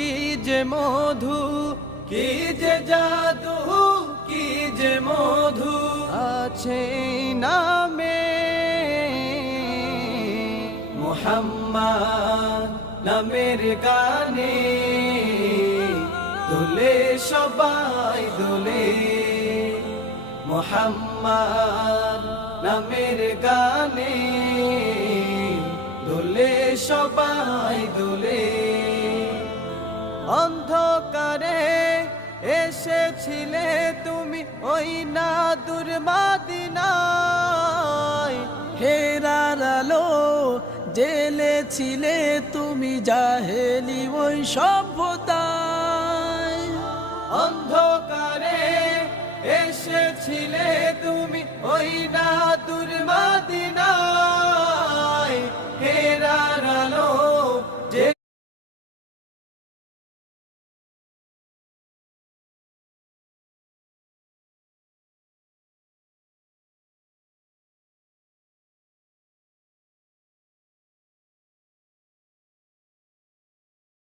কি যে মধু, কি যে জাদু, কি যে মধু আছে নামে মুহাম্মদ নামের গানে। দোলে সবাই দোলে মুহাম্মদ নামের গানে। দোলে সবাই দোলে। অন্ধকারে এসেছিলে তুমি ওই না দূর মদিনায়, হেরার আলো জেলেছিলে তুমি জাহেলি ওই সভ্যতায়। অন্ধকারে এসেছিলে তুমি ওই না দূর মদিনায়।